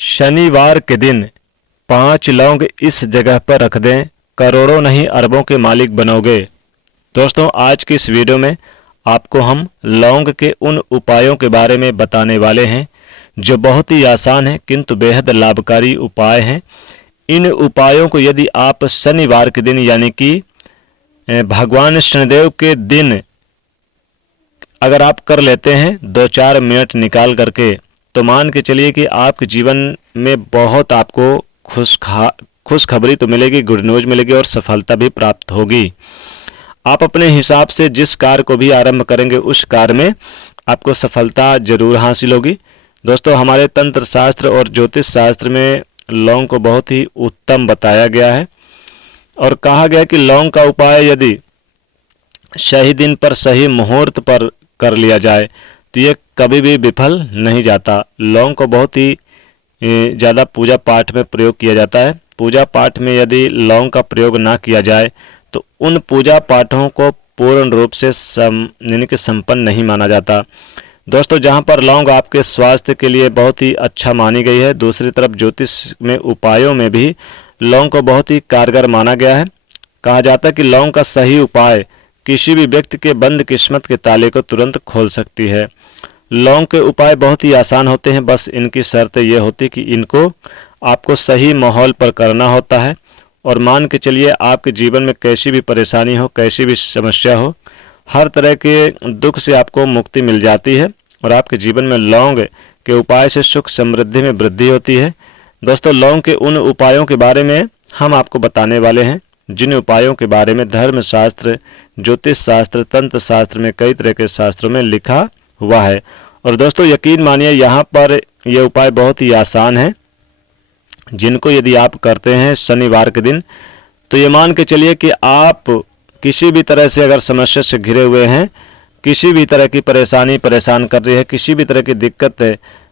शनिवार के दिन 5 लौंग इस जगह पर रख दें, करोड़ों नहीं अरबों के मालिक बनोगे। दोस्तों, आज की इस वीडियो में आपको हम लौंग के उन उपायों के बारे में बताने वाले हैं जो बहुत ही आसान हैं किंतु बेहद लाभकारी उपाय हैं। इन उपायों को यदि आप शनिवार के दिन यानी कि भगवान शनिदेव के दिन अगर आप कर लेते हैं 2-4 मिनट निकाल करके, तो मान के चलिए कि आपके जीवन में बहुत आपको खुशखबरी तो मिलेगी, गुड न्यूज मिलेगी और सफलता भी प्राप्त होगी। आप अपने हिसाब से जिस कार्य को भी आरंभ करेंगे उस कार्य में आपको सफलता जरूर हासिल होगी। दोस्तों, हमारे तंत्र शास्त्र और ज्योतिष शास्त्र में लौंग को बहुत ही उत्तम बताया गया है और कहा गया कि लौंग का उपाय यदि सही दिन पर सही मुहूर्त पर कर लिया जाए तो ये कभी भी विफल नहीं जाता। लौंग को बहुत ही ज़्यादा पूजा पाठ में प्रयोग किया जाता है। पूजा पाठ में यदि लौंग का प्रयोग ना किया जाए तो उन पूजा पाठों को पूर्ण रूप से संपन्न नहीं माना जाता। दोस्तों, जहाँ पर लौंग आपके स्वास्थ्य के लिए बहुत ही अच्छा मानी गई है, दूसरी तरफ ज्योतिष में उपायों में भी लौंग को बहुत ही कारगर माना गया है। कहा जाता है कि लौंग का सही उपाय किसी भी व्यक्ति के बंद किस्मत के ताले को तुरंत खोल सकती है। लौंग के उपाय बहुत ही आसान होते हैं, बस इनकी शर्त ये होती है कि इनको आपको सही माहौल पर करना होता है। और मान के चलिए आपके जीवन में कैसी भी परेशानी हो, कैसी भी समस्या हो, हर तरह के दुख से आपको मुक्ति मिल जाती है और आपके जीवन में लौंग के उपाय से सुख समृद्धि में वृद्धि होती है। दोस्तों, लौंग के उन उपायों के बारे में हम आपको बताने वाले हैं जिन उपायों के बारे में धर्म शास्त्र, ज्योतिष शास्त्र, तंत्र शास्त्र में कई तरह के शास्त्रों में लिखा हुआ है। और दोस्तों, यकीन मानिए यहाँ पर यह उपाय बहुत ही आसान है, जिनको यदि आप करते हैं शनिवार के दिन तो ये मान के चलिए कि आप किसी भी तरह से अगर समस्या से घिरे हुए हैं, किसी भी तरह की परेशान कर रही है, किसी भी तरह की दिक्कत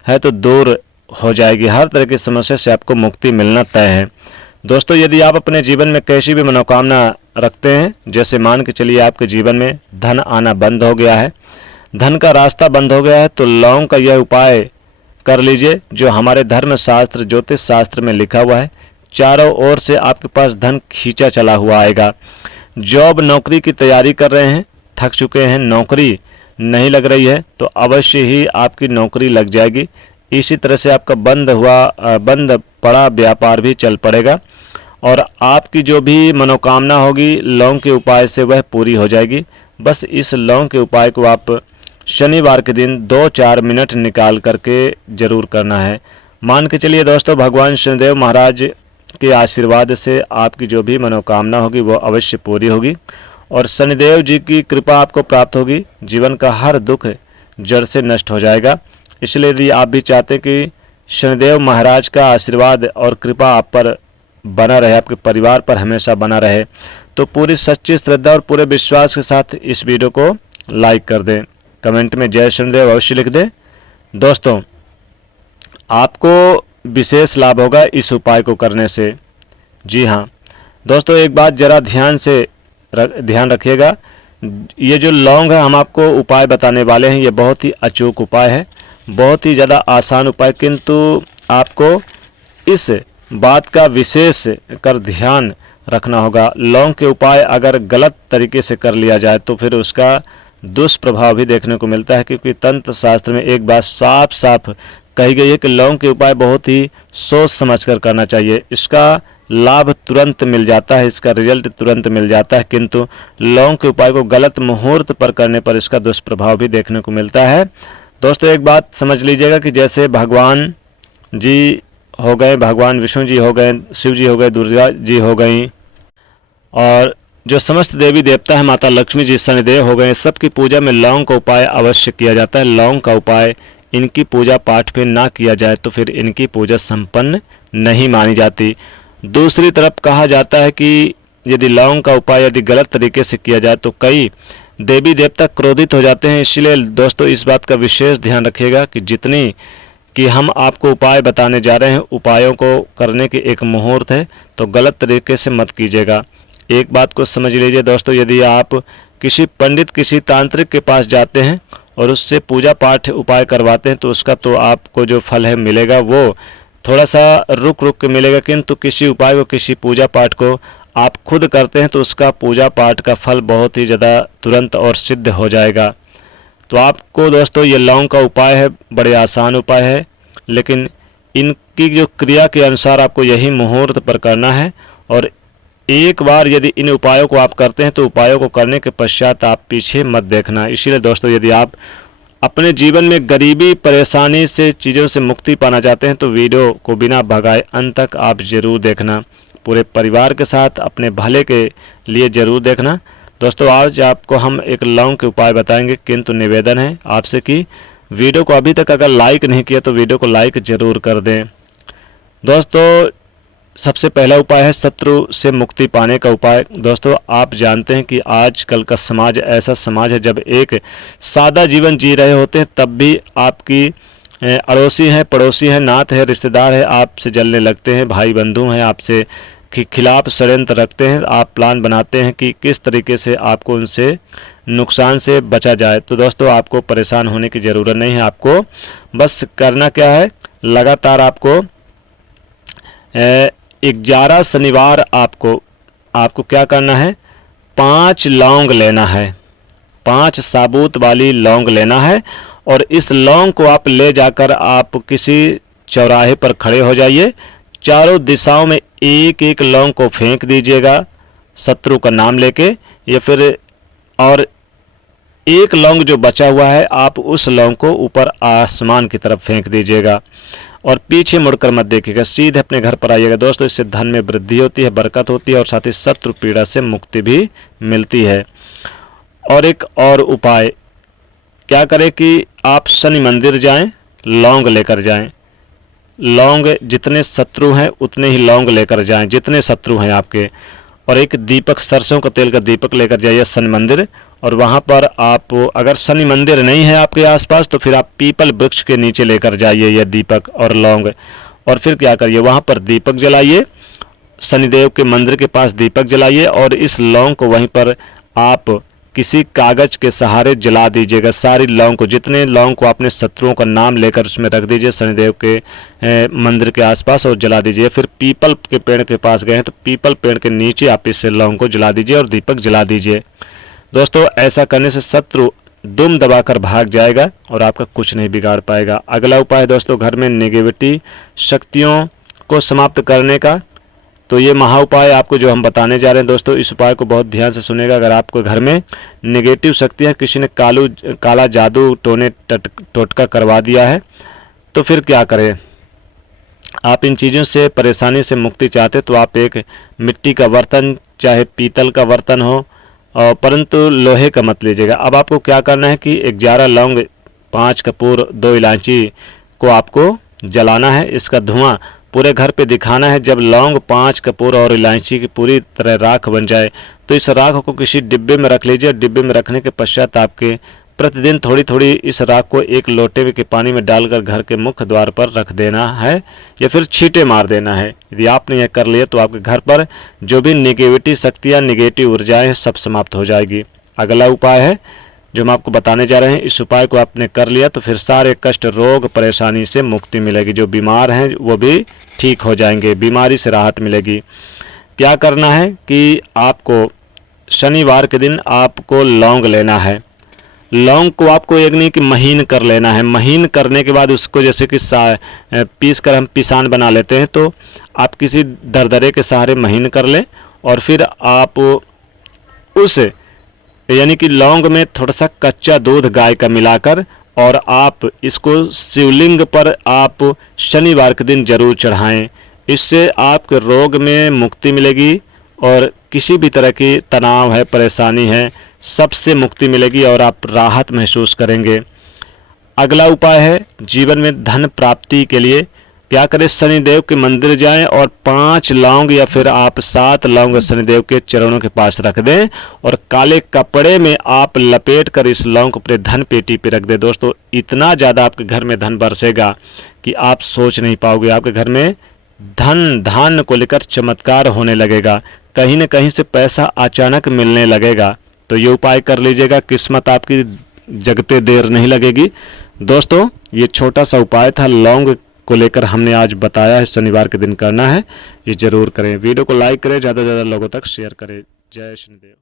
है तो दूर हो जाएगी। हर तरह की समस्या से आपको मुक्ति मिलना तय है। दोस्तों, यदि आप अपने जीवन में कैसी भी मनोकामना रखते हैं, जैसे मान के चलिए आपके जीवन में धन आना बंद हो गया है, धन का रास्ता बंद हो गया है, तो लौंग का यह उपाय कर लीजिए जो हमारे धर्म शास्त्र, ज्योतिष शास्त्र में लिखा हुआ है। चारों ओर से आपके पास धन खींचा चला हुआ आएगा। जॉब नौकरी की तैयारी कर रहे हैं, थक चुके हैं, नौकरी नहीं लग रही है, तो अवश्य ही आपकी नौकरी लग जाएगी। इसी तरह से आपका बंद पड़ा व्यापार भी चल पड़ेगा और आपकी जो भी मनोकामना होगी लौंग के उपाय से वह पूरी हो जाएगी। बस इस लौंग के उपाय को आप शनिवार के दिन 2-4 मिनट निकाल करके जरूर करना है। मान के चलिए दोस्तों, भगवान शनिदेव महाराज के आशीर्वाद से आपकी जो भी मनोकामना होगी वो अवश्य पूरी होगी और शनिदेव जी की कृपा आपको प्राप्त होगी। जीवन का हर दुख जड़ से नष्ट हो जाएगा। इसलिए यदि आप भी चाहते कि शनिदेव महाराज का आशीर्वाद और कृपा आप पर बना रहे, आपके परिवार पर हमेशा बना रहे, तो पूरी सच्ची श्रद्धा और पूरे विश्वास के साथ इस वीडियो को लाइक कर दें, कमेंट में जय शनिदेव अवश्य लिख दें। दोस्तों, आपको विशेष लाभ होगा इस उपाय को करने से। जी हाँ दोस्तों, एक बात जरा ध्यान रखिएगा, ये जो लौंग है हम आपको उपाय बताने वाले हैं, ये बहुत ही अचूक उपाय है, बहुत ही ज़्यादा आसान उपाय, किंतु आपको इस बात का विशेष कर ध्यान रखना होगा। लौंग के उपाय अगर गलत तरीके से कर लिया जाए तो फिर उसका दुष्प्रभाव भी देखने को मिलता है, क्योंकि तंत्र शास्त्र में एक बात साफ साफ कही गई है कि लौंग के उपाय बहुत ही सोच समझ कर करना चाहिए। इसका लाभ तुरंत मिल जाता है, इसका रिजल्ट तुरंत मिल जाता है, किंतु लौंग के उपाय को गलत मुहूर्त पर करने पर इसका दुष्प्रभाव भी देखने को मिलता है। दोस्तों, एक बात समझ लीजिएगा कि जैसे भगवान जी हो गए, भगवान विष्णु जी हो गए, शिव जी हो गए, दुर्गा जी हो गई और जो समस्त देवी देवता है, माता लक्ष्मी जी, शनिदेव हो गए, सबकी पूजा में लौंग का उपाय अवश्य किया जाता है। लौंग का उपाय इनकी पूजा पाठ पे ना किया जाए तो फिर इनकी पूजा संपन्न नहीं मानी जाती। दूसरी तरफ कहा जाता है कि यदि लौंग का उपाय यदि गलत तरीके से किया जाए तो कई देवी देवता क्रोधित हो जाते हैं। इसलिए दोस्तों, इस बात का विशेष ध्यान रखिएगा कि जितनी कि हम आपको उपाय बताने जा रहे हैं, उपायों को करने की एक मुहूर्त है, तो गलत तरीके से मत कीजिएगा। एक बात को समझ लीजिए दोस्तों, यदि आप किसी पंडित, किसी तांत्रिक के पास जाते हैं और उससे पूजा पाठ उपाय करवाते हैं तो उसका तो आपको जो फल है मिलेगा वो थोड़ा सा रुक रुक के मिलेगा, किंतु किसी उपाय को, किसी पूजा पाठ को आप खुद करते हैं तो उसका पूजा पाठ का फल बहुत ही ज़्यादा तुरंत और सिद्ध हो जाएगा। तो आपको दोस्तों ये लौंग का उपाय है, बड़े आसान उपाय है, लेकिन इनकी जो क्रिया के अनुसार आपको यही मुहूर्त पर करना है। और एक बार यदि इन उपायों को आप करते हैं तो उपायों को करने के पश्चात आप पीछे मत देखना। इसीलिए दोस्तों यदि आप अपने जीवन में गरीबी परेशानी से चीज़ों से मुक्ति पाना चाहते हैं तो वीडियो को बिना भगाए अंत तक आप ज़रूर देखना, पूरे परिवार के साथ अपने भले के लिए ज़रूर देखना। दोस्तों आज आपको हम एक लौंग के उपाय बताएंगे, किंतु निवेदन है आपसे कि वीडियो को अभी तक अगर लाइक नहीं किया तो वीडियो को लाइक ज़रूर कर दें। दोस्तों सबसे पहला उपाय है शत्रु से मुक्ति पाने का उपाय। दोस्तों आप जानते हैं कि आजकल का समाज ऐसा समाज है, जब एक सादा जीवन जी रहे होते हैं तब भी आपकी अड़ोसी हैं, पड़ोसी हैं, नात है, रिश्तेदार है, आपसे जलने लगते हैं, भाई बंधु हैं, आपसे खिलाफ षड्यंत्र रखते हैं। आप प्लान बनाते हैं कि किस तरीके से आपको उनसे नुकसान से बचा जाए। तो दोस्तों आपको परेशान होने की ज़रूरत नहीं है, आपको बस करना क्या है, लगातार आपको 11 शनिवार आपको क्या करना है, 5 लौंग लेना है, 5 साबुत वाली लौंग लेना है। और इस लौंग को आप ले जाकर आप किसी चौराहे पर खड़े हो जाइए, चारों दिशाओं में एक एक लौंग को फेंक दीजिएगा शत्रु का नाम लेके, या फिर और एक लौंग जो बचा हुआ है आप उस लौंग को ऊपर आसमान की तरफ फेंक दीजिएगा और पीछे मुड़कर मत देखिएगा, सीधे अपने घर पर आइएगा। दोस्तों इससे धन में वृद्धि होती है, बरकत होती है और साथ ही शत्रु पीड़ा से मुक्ति भी मिलती है। और एक और उपाय क्या करें कि आप शनि मंदिर जाएं, लौंग लेकर जाएं। लौंग जितने शत्रु हैं उतने ही लौंग लेकर जाएं जितने शत्रु हैं आपके। और एक दीपक, सरसों का तेल का दीपक लेकर जाइए शनि मंदिर, और वहाँ पर आप, अगर शनि मंदिर नहीं है आपके आसपास तो फिर आप पीपल वृक्ष के नीचे लेकर जाइए यह दीपक और लौंग। और फिर क्या करिए, वहाँ पर दीपक जलाइए, शनिदेव के मंदिर के पास दीपक जलाइए और इस लौंग को वहीं पर आप किसी कागज के सहारे जला दीजिएगा। सारी लौंग को, जितने लौंग को आपने शत्रुओं का नाम लेकर उसमें रख दीजिए शनिदेव के मंदिर के आसपास और जला दीजिए। फिर पीपल के पेड़ के पास गए हैं तो पीपल पेड़ के नीचे आप इस लौंग को जला दीजिए और दीपक जला दीजिए। दोस्तों ऐसा करने से शत्रु दुम दबाकर भाग जाएगा और आपका कुछ नहीं बिगाड़ पाएगा। अगला उपाय दोस्तों घर में नेगेटिविटी शक्तियों को समाप्त करने का, तो ये महा उपाय आपको जो हम बताने जा रहे हैं दोस्तों, इस उपाय को बहुत ध्यान से सुनेगा। अगर आपको घर में नेगेटिव शक्तियाँ, किसी ने काला जादू टोने टोटका करवा दिया है तो फिर क्या करें, आप इन चीज़ों से परेशानी से मुक्ति चाहते तो आप एक मिट्टी का बर्तन, चाहे पीतल का बर्तन हो, परंतु लोहे का मत लीजिएगा। अब आपको क्या करना है कि 11 लौंग, 5 कपूर, 2 इलायची को आपको जलाना है। इसका धुआं पूरे घर पे दिखाना है। जब लौंग, 5 कपूर और इलायची की पूरी तरह राख बन जाए तो इस राख को किसी डिब्बे में रख लीजिए। डिब्बे में रखने के पश्चात आपके प्रतिदिन थोड़ी थोड़ी इस राख को एक लोटे के पानी में डालकर घर के मुख्य द्वार पर रख देना है या फिर छींटे मार देना है। यदि आपने यह कर लिया तो आपके घर पर जो भी नेगेटिविटी शक्तियाँ, नेगेटिव ऊर्जाएँ हैं सब समाप्त हो जाएगी। अगला उपाय है जो हम आपको बताने जा रहे हैं, इस उपाय को आपने कर लिया तो फिर सारे कष्ट, रोग, परेशानी से मुक्ति मिलेगी। जो बीमार हैं वो भी ठीक हो जाएंगे, बीमारी से राहत मिलेगी। क्या करना है कि आपको शनिवार के दिन आपको लौंग लेना है। लौंग को आपको एक नहीं कि महीन कर लेना है। महीन करने के बाद उसको जैसे कि पीस कर हम पिसान बना लेते हैं, तो आप किसी दरदरे के सहारे महीन कर लें और फिर आप उस यानी कि लौंग में थोड़ा सा कच्चा दूध गाय का मिलाकर और आप इसको शिवलिंग पर आप शनिवार के दिन जरूर चढ़ाएं। इससे आपके रोग में मुक्ति मिलेगी और किसी भी तरह की तनाव है, परेशानी है, सबसे मुक्ति मिलेगी और आप राहत महसूस करेंगे। अगला उपाय है जीवन में धन प्राप्ति के लिए क्या करें, शनिदेव के मंदिर जाएं और 5 लौंग या फिर आप 7 लौंग शनिदेव के चरणों के पास रख दें और काले कपड़े में आप लपेट कर इस लौंग को अपने धन पेटी पे रख दें। दोस्तों इतना ज़्यादा आपके घर में धन बरसेगा कि आप सोच नहीं पाओगे। आपके घर में धन धान्य को लेकर चमत्कार होने लगेगा, कहीं न कहीं से पैसा अचानक मिलने लगेगा। तो ये उपाय कर लीजिएगा, किस्मत आपकी जगते देर नहीं लगेगी। दोस्तों ये छोटा सा उपाय था लौंग को लेकर हमने आज बताया है, शनिवार के दिन करना है, ये जरूर करें। वीडियो को लाइक करें, ज़्यादा से ज़्यादा लोगों तक शेयर करें। जय शनिदेव।